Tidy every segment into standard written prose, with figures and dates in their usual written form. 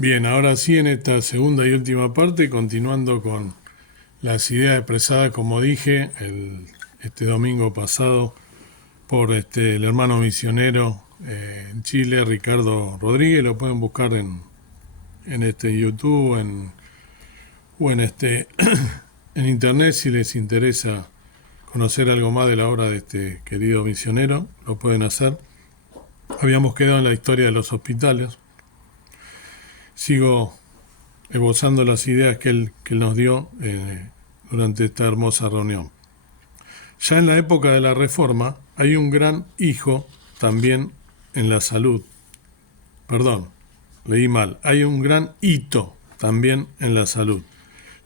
Bien, ahora sí, en esta segunda y última parte, continuando con las ideas expresadas, como dije, este domingo pasado por el hermano misionero en Chile, Ricardo Rodríguez. Lo pueden buscar en YouTube o en internet si les interesa conocer algo más de la obra de este querido misionero. Lo pueden hacer. Habíamos quedado en la historia de los hospitales. Sigo esbozando las ideas que él nos dio durante esta hermosa reunión. Ya en la época de la Reforma hay un gran hijo también en la salud. Perdón, leí mal. Hay un gran hito también en la salud.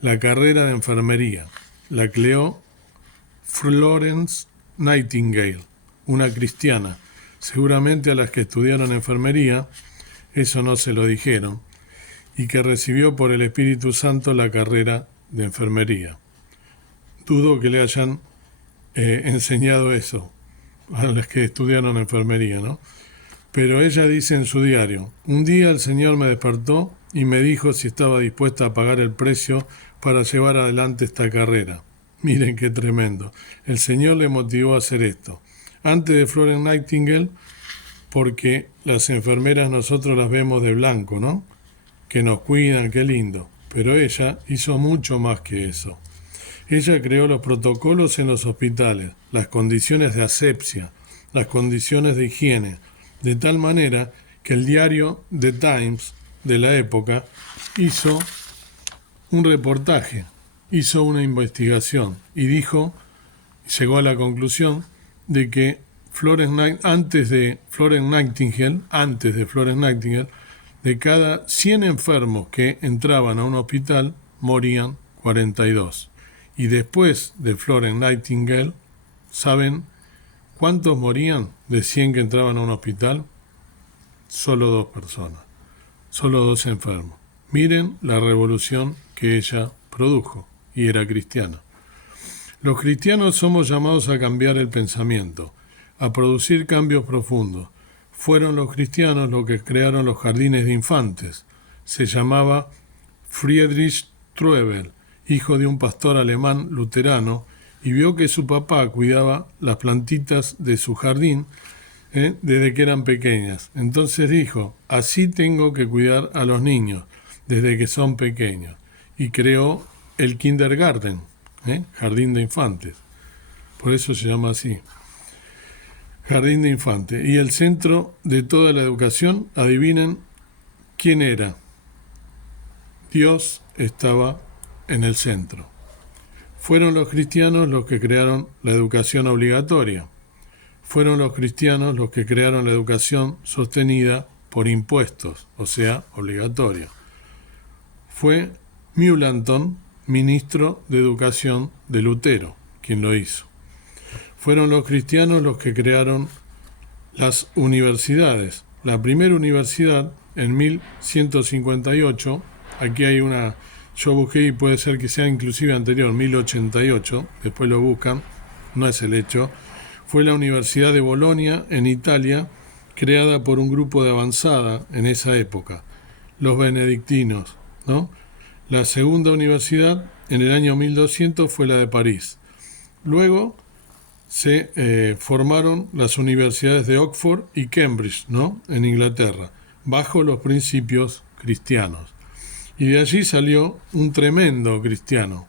La carrera de enfermería. La creó Florence Nightingale, una cristiana. Seguramente a las que estudiaron enfermería eso no se lo dijeron, y que recibió por el Espíritu Santo la carrera de enfermería. Dudo que le hayan enseñado eso a las que estudiaron enfermería, ¿no? Pero ella dice en su diario: un día el Señor me despertó y me dijo si estaba dispuesta a pagar el precio para llevar adelante esta carrera. Miren qué tremendo. El Señor le motivó a hacer esto. Antes de Florence Nightingale, porque las enfermeras nosotros las vemos de blanco, ¿no? Que nos cuidan, qué lindo. Pero ella hizo mucho más que eso. Ella creó los protocolos en los hospitales, las condiciones de asepsia, las condiciones de higiene, de tal manera que el diario The Times de la época hizo un reportaje, hizo una investigación y llegó a la conclusión de que antes de Florence Nightingale, de cada 100 enfermos que entraban a un hospital, morían 42. Y después de Florence Nightingale, ¿saben cuántos morían de 100 que entraban a un hospital? Solo 2 personas, solo 2 enfermos. Miren la revolución que ella produjo, y era cristiana. Los cristianos somos llamados a cambiar el pensamiento, a producir cambios profundos. Fueron los cristianos los que crearon los jardines de infantes. Se llamaba Friedrich Treubel, hijo de un pastor alemán luterano, y vio que su papá cuidaba las plantitas de su jardín desde que eran pequeñas. Entonces dijo: así tengo que cuidar a los niños desde que son pequeños. Y creó el kindergarten, jardín de infantes. Por eso se llama así, jardín de infantes. Y el centro de toda la educación, adivinen quién era. Dios estaba en el centro. Fueron los cristianos los que crearon la educación obligatoria. Fueron los cristianos los que crearon la educación sostenida por impuestos, o sea, obligatoria. Fue Melanchthon, ministro de Educación de Lutero, quien lo hizo. Fueron los cristianos los que crearon las universidades. La primera universidad en 1158, aquí hay una, yo busqué y puede ser que sea inclusive anterior, 1088, después lo buscan, no es el hecho. Fue la Universidad de Bolonia en Italia, creada por un grupo de avanzada en esa época, los benedictinos, ¿no? La segunda universidad en el año 1200 fue la de París. Luego se formaron las universidades de Oxford y Cambridge, ¿no? En Inglaterra, bajo los principios cristianos. Y de allí salió un tremendo cristiano,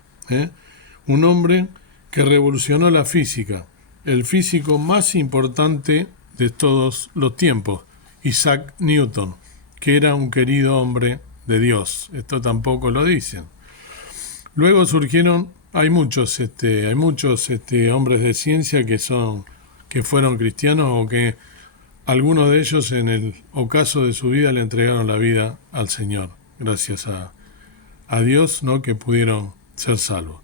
un hombre que revolucionó la física, el físico más importante de todos los tiempos, Isaac Newton, que era un querido hombre de Dios. Esto tampoco lo dicen. Luego hay muchos hombres de ciencia que fueron cristianos, o que algunos de ellos en el ocaso de su vida le entregaron la vida al Señor, gracias a Dios, ¿no? Que pudieron ser salvos.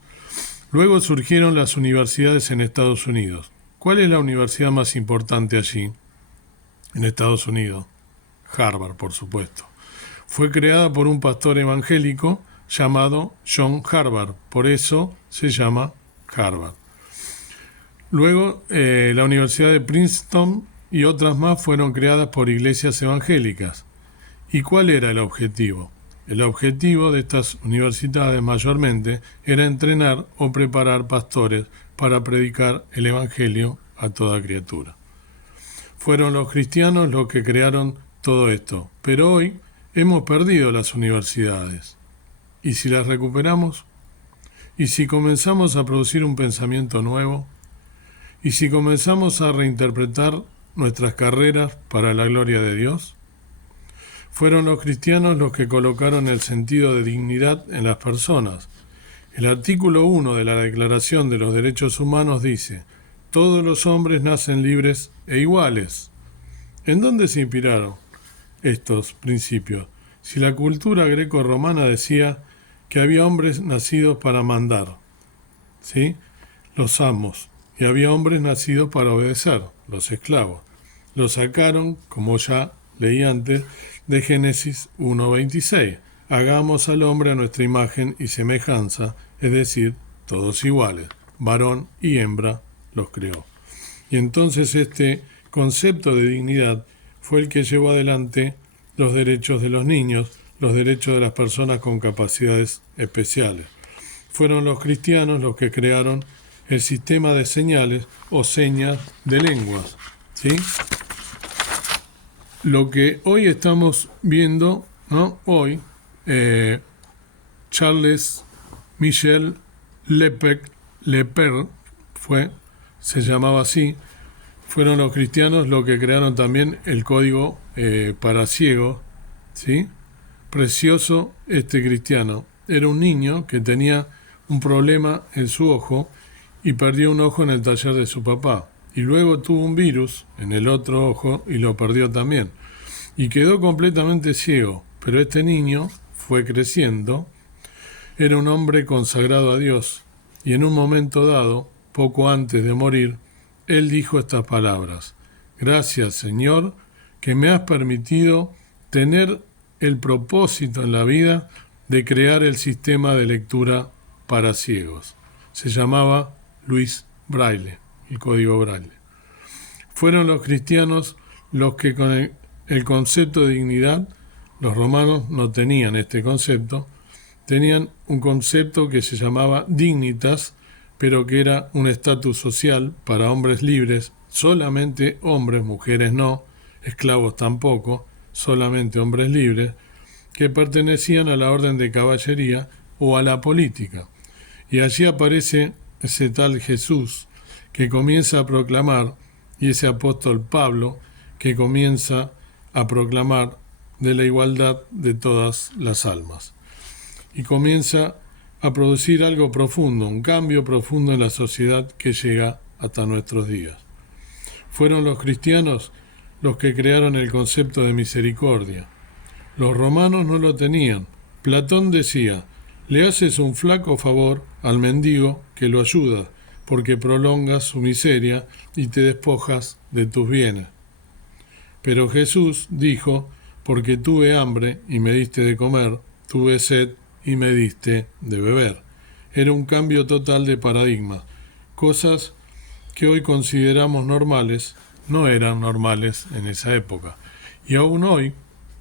Luego surgieron las universidades en Estados Unidos. ¿Cuál es la universidad más importante allí, en Estados Unidos? Harvard, por supuesto. Fue creada por un pastor evangélico llamado John Harvard, por eso se llama Harvard. Luego, la Universidad de Princeton y otras más fueron creadas por iglesias evangélicas. ¿Y cuál era el objetivo? El objetivo de estas universidades mayormente era entrenar o preparar pastores para predicar el Evangelio a toda criatura. Fueron los cristianos los que crearon todo esto, pero hoy hemos perdido las universidades. ¿Y si las recuperamos? ¿Y si comenzamos a producir un pensamiento nuevo? ¿Y si comenzamos a reinterpretar nuestras carreras para la gloria de Dios? Fueron los cristianos los que colocaron el sentido de dignidad en las personas. El artículo 1 de la Declaración de los Derechos Humanos dice: todos los hombres nacen libres e iguales. ¿En dónde se inspiraron estos principios? Si la cultura greco-romana decía que había hombres nacidos para mandar, ¿sí?, los amos, y había hombres nacidos para obedecer, los esclavos. Lo sacaron, como ya leí antes, de Génesis 1:26. Hagamos al hombre a nuestra imagen y semejanza, es decir, todos iguales. Varón y hembra los creó. Y entonces este concepto de dignidad fue el que llevó adelante los derechos de los niños, los derechos de las personas con capacidades especiales. Fueron los cristianos los que crearon el sistema de señales o señas de lenguas, ¿sí? Lo que hoy estamos viendo, ¿no? Hoy, Charles Michel Lepers se llamaba así. Fueron los cristianos los que crearon también el código para ciegos, ¿sí? Precioso este cristiano. Era un niño que tenía un problema en su ojo y perdió un ojo en el taller de su papá. Y luego tuvo un virus en el otro ojo y lo perdió también. Y quedó completamente ciego. Pero este niño fue creciendo, era un hombre consagrado a Dios, y en un momento dado, poco antes de morir, él dijo estas palabras: gracias, Señor, que me has permitido tener el propósito en la vida de crear el sistema de lectura para ciegos. Se llamaba Louis Braille, el código Braille. Fueron los cristianos los que con el concepto de dignidad, los romanos no tenían este concepto, tenían un concepto que se llamaba dignitas, pero que era un estatus social para hombres libres, solamente hombres, mujeres no, esclavos tampoco, solamente hombres libres, que pertenecían a la orden de caballería o a la política. Y allí aparece ese tal Jesús que comienza a proclamar, y ese apóstol Pablo que comienza a proclamar de la igualdad de todas las almas. Y comienza a producir algo profundo, un cambio profundo en la sociedad que llega hasta nuestros días. Fueron los cristianos los que crearon el concepto de misericordia. Los romanos no lo tenían. Platón decía: le haces un flaco favor al mendigo que lo ayudas, porque prolongas su miseria y te despojas de tus bienes. Pero Jesús dijo: porque tuve hambre y me diste de comer, tuve sed y me diste de beber. Era un cambio total de paradigma. Cosas que hoy consideramos normales no eran normales en esa época. Y aún hoy,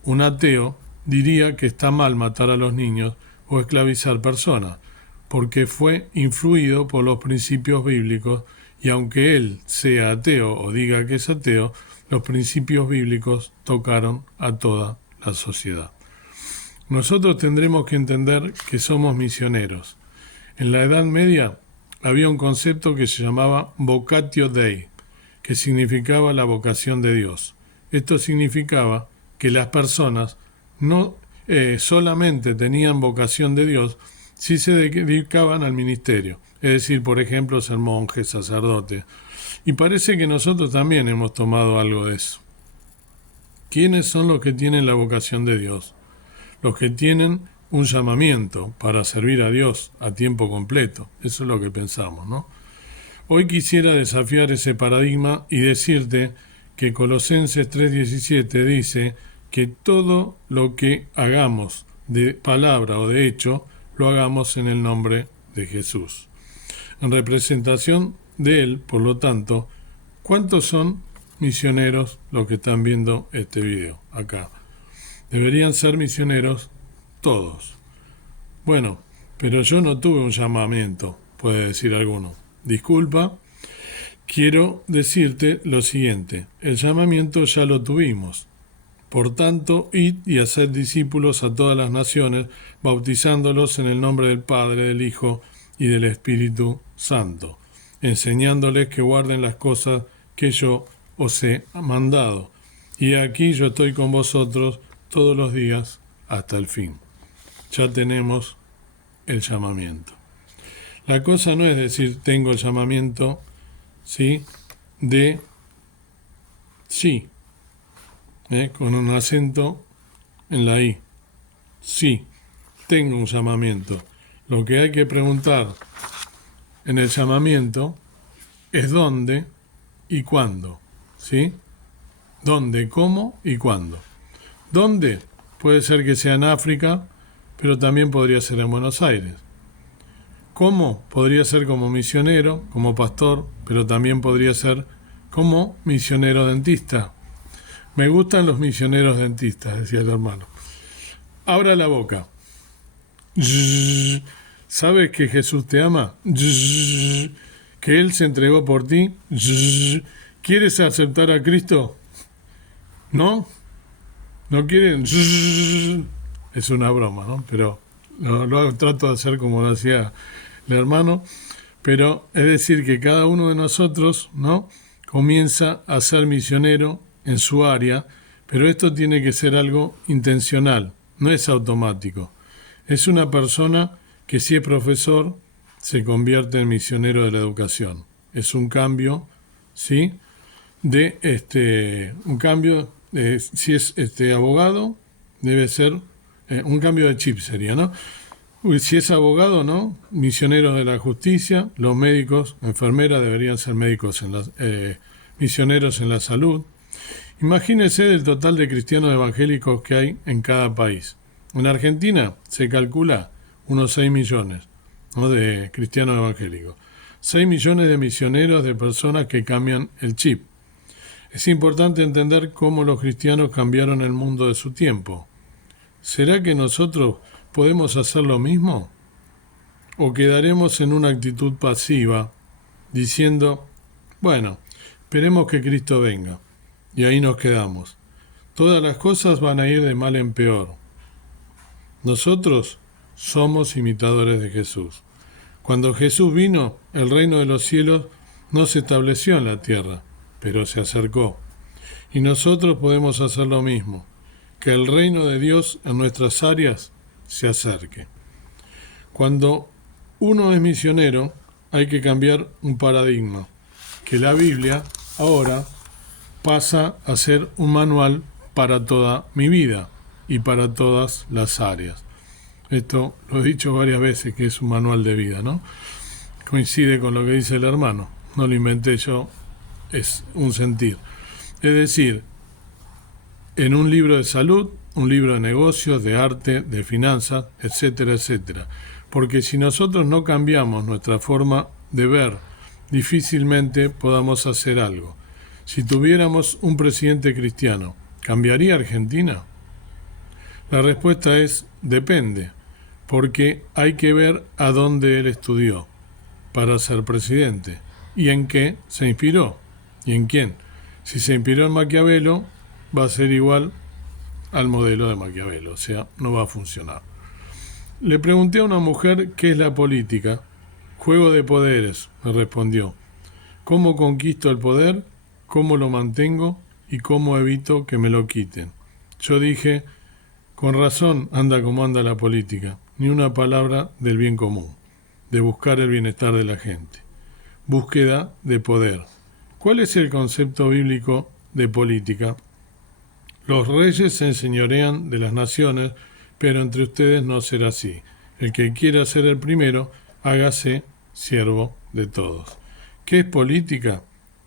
un ateo diría que está mal matar a los niños o esclavizar personas, porque fue influido por los principios bíblicos, y aunque él sea ateo o diga que es ateo, los principios bíblicos tocaron a toda la sociedad. Nosotros tendremos que entender que somos misioneros. En la Edad Media había un concepto que se llamaba vocatio Dei, que significaba la vocación de Dios. Esto significaba que las personas no solamente tenían vocación de Dios si se dedicaban al ministerio, es decir, por ejemplo, ser monje, sacerdote. Y parece que nosotros también hemos tomado algo de eso. ¿Quiénes son los que tienen la vocación de Dios? Los que tienen un llamamiento para servir a Dios a tiempo completo. Eso es lo que pensamos, ¿no? Hoy quisiera desafiar ese paradigma y decirte que Colosenses 3:17 dice que todo lo que hagamos de palabra o de hecho, lo hagamos en el nombre de Jesús. En representación de Él, por lo tanto, ¿cuántos son misioneros los que están viendo este video acá? Deberían ser misioneros todos. Bueno, pero yo no tuve un llamamiento, puede decir alguno. Disculpa, quiero decirte lo siguiente, el llamamiento ya lo tuvimos. Por tanto, id y haced discípulos a todas las naciones, bautizándolos en el nombre del Padre, del Hijo y del Espíritu Santo, enseñándoles que guarden las cosas que yo os he mandado. Y aquí yo estoy con vosotros todos los días hasta el fin. Ya tenemos el llamamiento. La cosa no es decir tengo el llamamiento, ¿sí? De sí, con un acento en la I. Sí, tengo un llamamiento. Lo que hay que preguntar en el llamamiento es dónde y cuándo, ¿sí? ¿Dónde, cómo y cuándo? ¿Dónde? Puede ser que sea en África, pero también podría ser en Buenos Aires. ¿Cómo? Podría ser como misionero, como pastor, pero también podría ser como misionero dentista. Me gustan los misioneros dentistas, decía el hermano. Abra la boca. ¿Sabes que Jesús te ama? Que Él se entregó por ti. ¿Quieres aceptar a Cristo? ¿No? ¿No quieren? Es una broma, ¿no? Pero lo trato de hacer como lo hacía el hermano. Pero es decir que cada uno de nosotros, ¿no? Comienza a ser misionero en su área, pero esto tiene que ser algo intencional, no es automático. Es una persona que si es profesor se convierte en misionero de la educación. Es un cambio, ¿sí? Si es abogado, debe ser un cambio de chip sería, ¿no? Si es abogado, ¿no? Misioneros de la justicia, los médicos, enfermeras deberían ser médicos misioneros en la salud. Imagínese el total de cristianos evangélicos que hay en cada país. En Argentina se calcula unos 6 millones, ¿no? De cristianos evangélicos. 6 millones de misioneros, de personas que cambian el chip. Es importante entender cómo los cristianos cambiaron el mundo de su tiempo. ¿Será que nosotros podemos hacer lo mismo? ¿O quedaremos en una actitud pasiva, diciendo, bueno, esperemos que Cristo venga? Y ahí nos quedamos. Todas las cosas van a ir de mal en peor. Nosotros somos imitadores de Jesús. Cuando Jesús vino, el reino de los cielos no se estableció en la tierra, pero se acercó. Y nosotros podemos hacer lo mismo, que el reino de Dios en nuestras áreas se acerque. Cuando uno es misionero, hay que cambiar un paradigma, que la Biblia ahora pasa a ser un manual para toda mi vida y para todas las áreas. Esto lo he dicho varias veces, que es un manual de vida, ¿no? Coincide con lo que dice el hermano, no lo inventé yo, es un sentir. Es decir, en un libro de salud, un libro de negocios, de arte, de finanzas, etcétera, etcétera. Porque si nosotros no cambiamos nuestra forma de ver, difícilmente podamos hacer algo. Si tuviéramos un presidente cristiano, ¿cambiaría Argentina? La respuesta es depende, porque hay que ver a dónde él estudió para ser presidente y en qué se inspiró y en quién. Si se inspiró en Maquiavelo, va a ser igual al modelo de Maquiavelo, o sea, no va a funcionar. Le pregunté a una mujer qué es la política. Juego de poderes, me respondió. ¿Cómo conquisto el poder? ¿Cómo lo mantengo? ¿Y cómo evito que me lo quiten? Yo dije, con razón anda como anda la política, ni una palabra del bien común, de buscar el bienestar de la gente. Búsqueda de poder. ¿Cuál es el concepto bíblico de política? Los reyes se enseñorean de las naciones, pero entre ustedes no será así. El que quiera ser el primero, hágase siervo de todos. ¿Qué es política?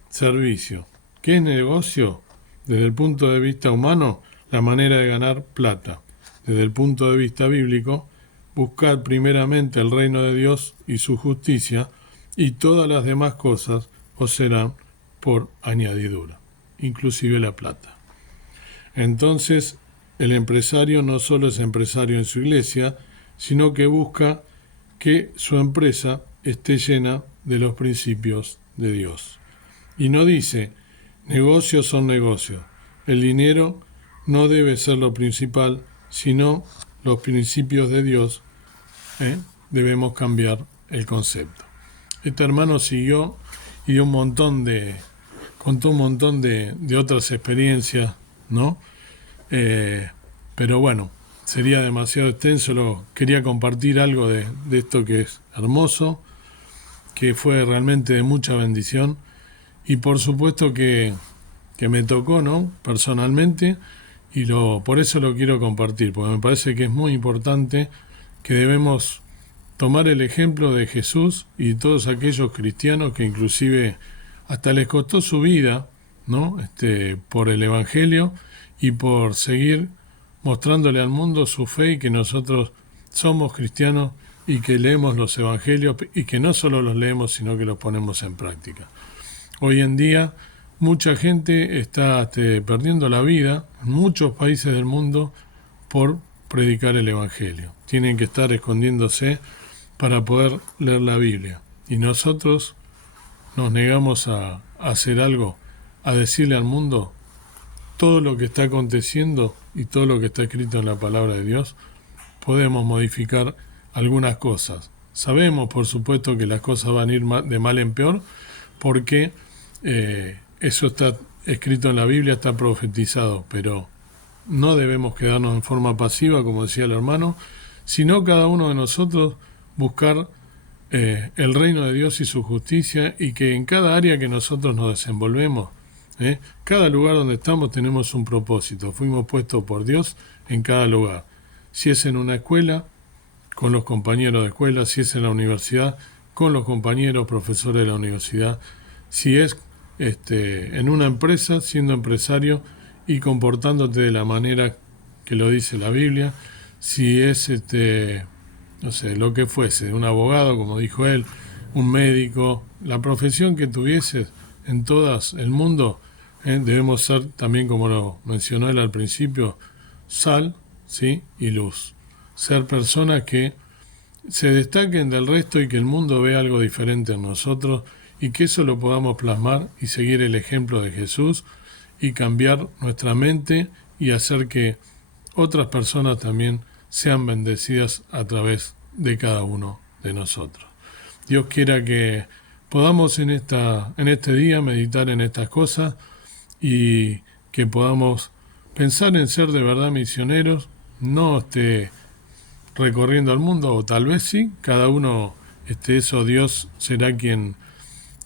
Servicio. ¿Qué es negocio? Desde el punto de vista humano, la manera de ganar plata. Desde el punto de vista bíblico, buscar primeramente el reino de Dios y su justicia, y todas las demás cosas os serán por añadidura, inclusive la plata. Entonces, el empresario no solo es empresario en su iglesia, sino que busca que su empresa esté llena de los principios de Dios. Y no dice, negocios son negocios. El dinero no debe ser lo principal, sino los principios de Dios. Debemos cambiar el concepto. Este hermano siguió y dio contó un montón de otras experiencias, ¿no? Pero bueno, sería demasiado extenso, quería compartir algo de esto que es hermoso, que fue realmente de mucha bendición, y por supuesto que me tocó, ¿no? Personalmente, y por eso lo quiero compartir, porque me parece que es muy importante que debemos tomar el ejemplo de Jesús y todos aquellos cristianos que inclusive hasta les costó su vida, ¿no? Por el Evangelio y por seguir mostrándole al mundo su fe y que nosotros somos cristianos y que leemos los Evangelios y que no solo los leemos, sino que los ponemos en práctica. Hoy en día mucha gente está perdiendo la vida en muchos países del mundo por predicar el Evangelio. Tienen que estar escondiéndose para poder leer la Biblia. Y nosotros nos negamos a hacer algo, a decirle al mundo todo lo que está aconteciendo y todo lo que está escrito en la palabra de Dios. Podemos modificar algunas cosas. Sabemos, por supuesto, que las cosas van a ir de mal en peor, porque eso está escrito en la Biblia, está profetizado, pero no debemos quedarnos en forma pasiva, como decía el hermano, sino cada uno de nosotros buscar el reino de Dios y su justicia, y que en cada área que nosotros nos desenvolvemos, cada lugar donde estamos tenemos un propósito, fuimos puestos por Dios en cada lugar. Si es en una escuela, con los compañeros de escuela; si es en la universidad, con los compañeros profesores de la universidad; si es en una empresa, siendo empresario y comportándote de la manera que lo dice la Biblia; si es no sé, lo que fuese, un abogado, como dijo él, un médico, la profesión que tuvieses en todas el mundo, debemos ser también, como lo mencionó él al principio, sal, ¿sí? Y luz. Ser personas que se destaquen del resto y que el mundo vea algo diferente en nosotros, y que eso lo podamos plasmar y seguir el ejemplo de Jesús y cambiar nuestra mente y hacer que otras personas también sean bendecidas a través de cada uno de nosotros. Dios quiera que podamos en este día meditar en estas cosas y que podamos pensar en ser de verdad misioneros, no recorriendo el mundo, o tal vez sí, cada uno, eso Dios será quien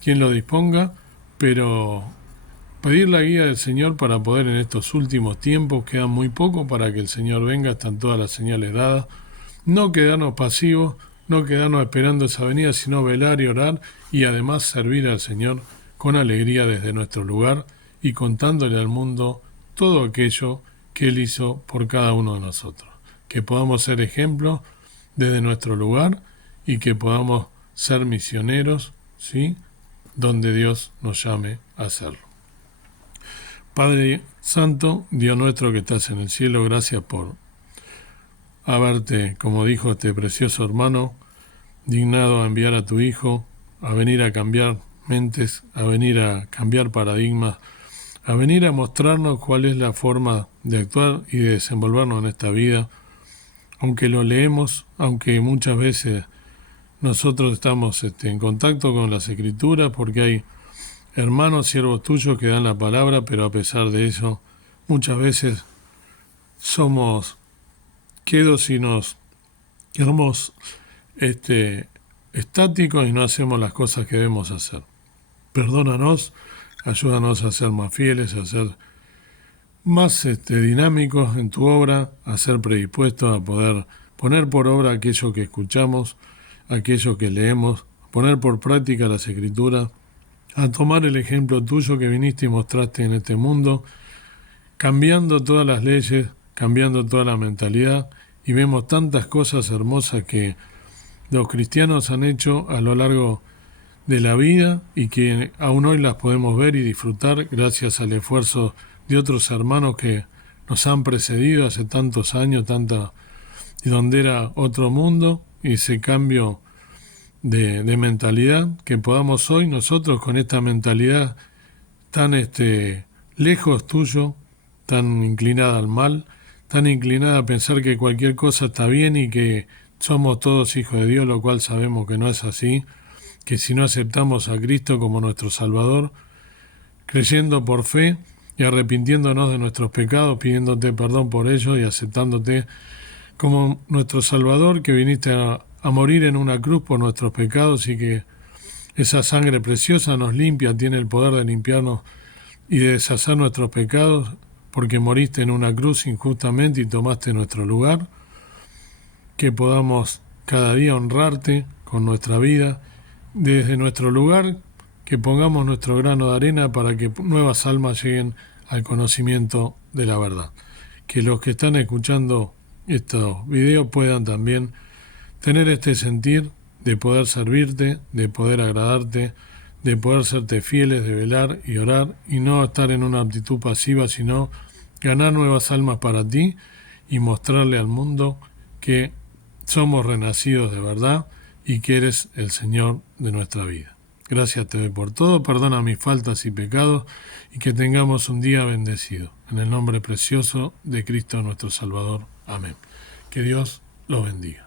lo disponga, pero pedir la guía del Señor para poder en estos últimos tiempos, quedan muy poco para que el Señor venga, están todas las señales dadas, no quedarnos pasivos, no quedarnos esperando esa venida, sino velar y orar, y además servir al Señor con alegría desde nuestro lugar y contándole al mundo todo aquello que Él hizo por cada uno de nosotros. Que podamos ser ejemplos desde nuestro lugar y que podamos ser misioneros, ¿sí?, donde Dios nos llame a hacerlo. Padre Santo, Dios nuestro que estás en el cielo, gracias por haberte, como dijo este precioso hermano, dignado a enviar a tu Hijo, a venir a cambiar mentes, a venir a cambiar paradigmas, a venir a mostrarnos cuál es la forma de actuar y de desenvolvernos en esta vida. Aunque lo leemos, aunque muchas veces nosotros estamos en contacto con las Escrituras, porque hay hermanos, siervos tuyos que dan la palabra, pero a pesar de eso, muchas veces somos quedos y nos quedamos estáticos y no hacemos las cosas que debemos hacer. Perdónanos, ayúdanos a ser más fieles, a ser más dinámicos en tu obra, a ser predispuestos a poder poner por obra aquello que escuchamos, aquello que leemos, poner por práctica las Escrituras, a tomar el ejemplo tuyo que viniste y mostraste en este mundo, cambiando todas las leyes, cambiando toda la mentalidad, y vemos tantas cosas hermosas que los cristianos han hecho a lo largo de la vida y que aún hoy las podemos ver y disfrutar gracias al esfuerzo de otros hermanos que nos han precedido hace tantos años, y donde era otro mundo, y ese cambio de mentalidad, que podamos hoy nosotros con esta mentalidad tan lejos tuyo, tan inclinada al mal, tan inclinada a pensar que cualquier cosa está bien y que somos todos hijos de Dios, lo cual sabemos que no es así, que si no aceptamos a Cristo como nuestro Salvador, creyendo por fe y arrepintiéndonos de nuestros pecados, pidiéndote perdón por ellos y aceptándote como nuestro Salvador, que viniste a morir en una cruz por nuestros pecados y que esa sangre preciosa nos limpia, tiene el poder de limpiarnos y de deshacer nuestros pecados, porque moriste en una cruz injustamente y tomaste nuestro lugar, que podamos cada día honrarte con nuestra vida, desde nuestro lugar, que pongamos nuestro grano de arena para que nuevas almas lleguen al conocimiento de la verdad. Que los que están escuchando estos videos puedan también tener este sentir de poder servirte, de poder agradarte, de poder serte fieles, de velar y orar y no estar en una actitud pasiva, sino ganar nuevas almas para ti y mostrarle al mundo que somos renacidos de verdad y que eres el Señor de nuestra vida. Gracias te doy por todo, perdona mis faltas y pecados y que tengamos un día bendecido. En el nombre precioso de Cristo nuestro Salvador. Amén. Que Dios los bendiga.